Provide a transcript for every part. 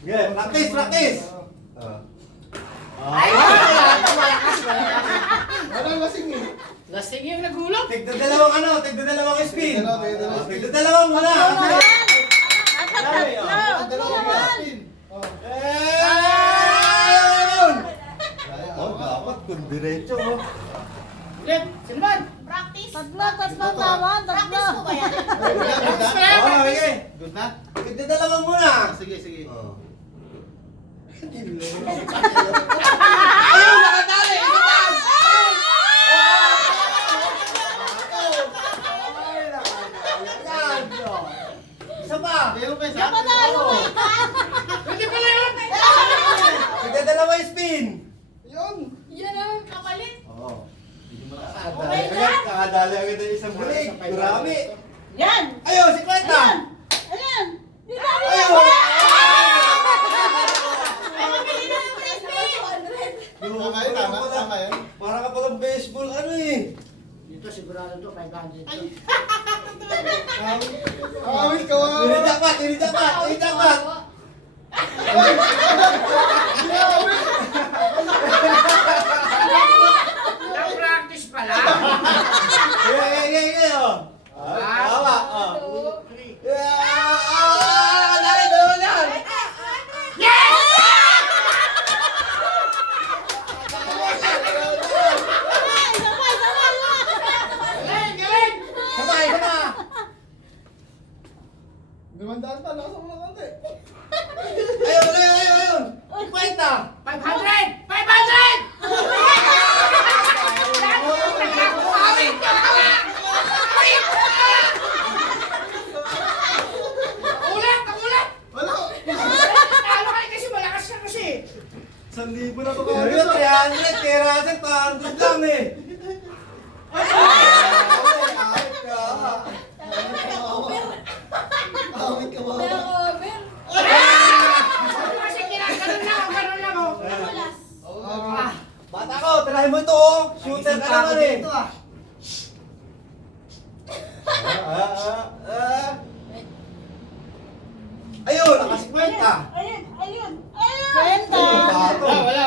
Yeah, practice! Ay! Walang lasing eh. Lasing yung nagulong. Tigda dalawang spin. Tigda dalawang muna. Oh, dapat kung diretso mo. Ulit, Silvan. Practice. Tatlo tama, Practice ko ba yan? Oh, okay. Good na? Tigda dalawang muna. Sige, sige. Ayun, nakatali! Isa pa! Meron pa isa? Pwede pala yun. Tigda dalawang spin. Yun! Yan ang kapalit. Oo. Okay na? Kakadali agad ng isang bulig. Durami. Yan! Ayun, si Kwenta! Ayan! Dito! Ayun! Pamili na ng frisbee. Tama yun, tama yun. Para ka palang baseball, ano eh. Dito sigurado to, 500 to. Awit ka, awit! Tinidapat! Nag-practice pala. Yeah, oh. Tawa, oh. 2, 3. Dali, dalawa yan! Galing, galing. Sabay, sama! 500 pa, nasa mo na konti. Ayun! Kwenta! 500! 500! Awit ka pala! Awit ka! Ulit! Ulit! Wala! Talo kayo kasi malakas ka kasi. 1,000 na to Ayun, 300, kay Russell, 200 lang eh. Awit ka. Awit ka ba? Kasi kinakaroon lang ako, karoon lang ako. Kulas. Bata ko, tirahin mo ito oh. Shooter ka naman eh. Ayun, nakasikwenta. Ayun! Kwenta! Bato. Wala.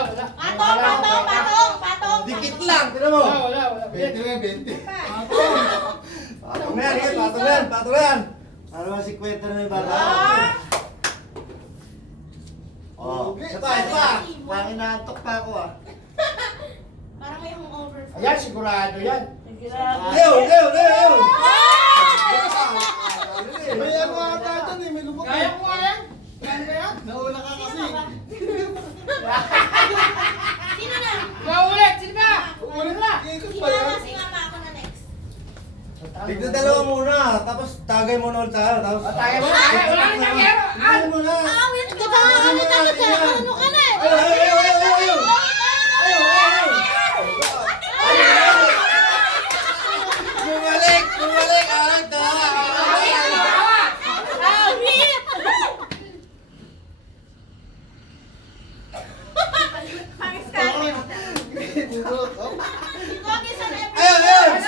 Patong. Dikit lang, tinan mo. Wala. 20 na, 20. Patong na yan, patong na yan. Ano ba si kwenta na yung bata? Oh, isa pa. Parang inaantok pa ako ah. Parang may hangover. Ayan, sigurado yan. Ayun. May ano ata dyan eh, may lubog Kaya eh. mo nga yan? Kaya mo yan? Nauna ka Sino kasi. ba? Sino na? Maulit, sino ba? Ulit na. Ikot Si pa Mama, yan. si Mama. Ako na next. Tignan dalawa muna, tapos tagay mo na ulit tayo. Tapos Tagay mo na, wala na nangyari. Tagay mo na. Awit ka ba? Ano ka na eh? Ayun. Bumalik. Ata. Awit! Pangis ka. Puro, oh. Gogi sa level. Ayun. 50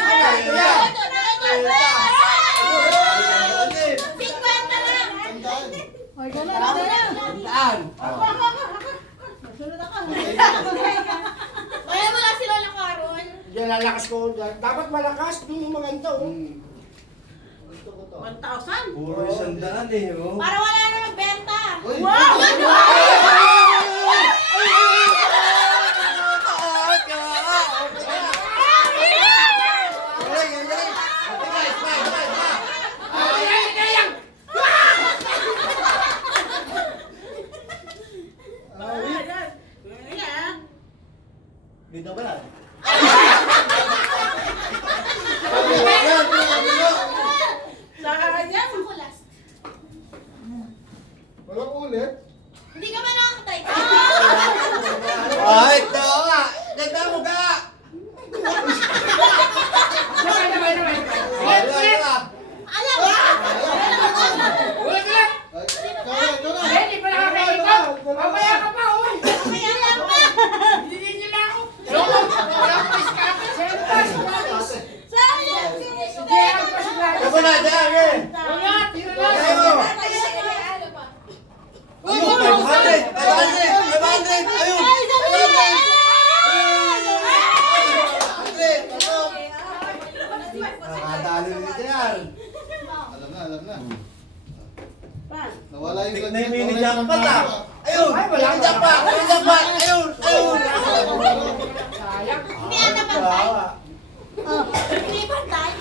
lang. Tandaan. Ay, gano'n. Daan. Masunod ako. Kaya mo lang si Lola Caron. Yan, lalakas ko. Dapat malakas, yung maganda. Gusto ko to. 1,000? Puro 100 eh, oh. Para wala na magbenta. Uy! Dito ba yan? Sayang! Ako last. Walang ulit. Hindi ka ba nakakatay? Ay, tawa! Ganda mo ka! Wala. Alam! Ulit, ulit! Ay, ikaw na. Hindi pa nakakaikot! Mamaya ka pa, uy! Kaya lang ba? Hindi nila ako! Lolo! Wala ko iskapa! Sentas! Sayang! Hindi ako pa sigurado! Ako na, dyan eh! Wala! Tira Ayaw! lang! Ano pa? Ano, 500? na yung mini jackpot ah. Ayun! Mini jackpot! Mini jackpot! Ayun! Ayun! Sayang. Hindi ata bantay. Hindi bantay.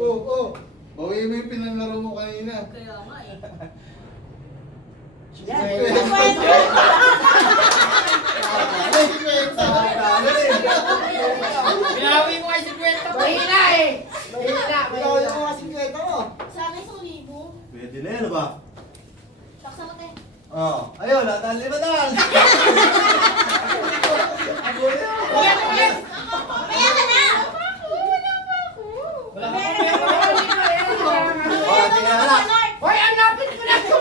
Oh. Bawi mo yung pinanlaro mo kanina. Kaya nga eh. Binawi mo kay 50. Mahina eh. Mahina. Sana isang libo. Pwede na yan ba? Taksa mo, te. Oo. Ayun, lahat limatan. Ulit, ulit. Maya ka na! Wala ka pa kaya. Oh, sige na. Hoy, hanapin ko na ito.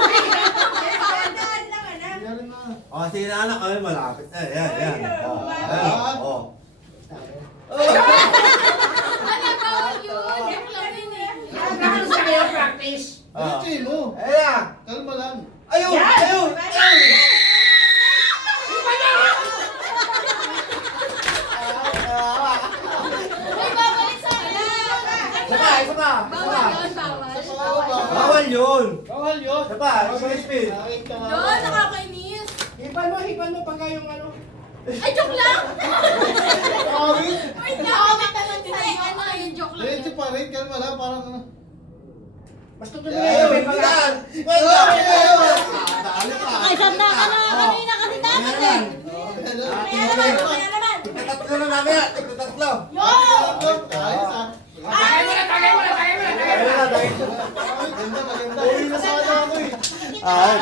Yan na. Oh, sige na anak. Ay, malapit. Ayan, ayan. Oh, ayan. Oh. Ano, bawal yun? Ano sa kayo practice? Oh. Ulitin mo. Ayan. Kalma lang. Ayun! Ayun! Ayun! Uy, babalik sa akin. Isa pa, isa pa. Bawal yun, bawal. Bawal yun. Bawal yun. Isa pa, isang speed. Yun, nakakainis. Hipan mo pagka yung ano. Ay, joke lang! Awit. Wait lang, comment na lang kasi. Ano, yung joke lang. Diretso pa rin. Kalma lang. Parang ano. Mas tutuloy Ayun, yun. bigan. Ayun! Dali pa. Ay, sanda ka na kanina kasi dapat eh. Ayan. Kaya naman, kaya naman. Tigtatatlo na namin yan. Tigtatatlo. Yun! Ayos ah. Tagay mo na, tagay mo na, tagay mo na, tagay mo na. Maganda. Uwi na sana ako eh. Ah,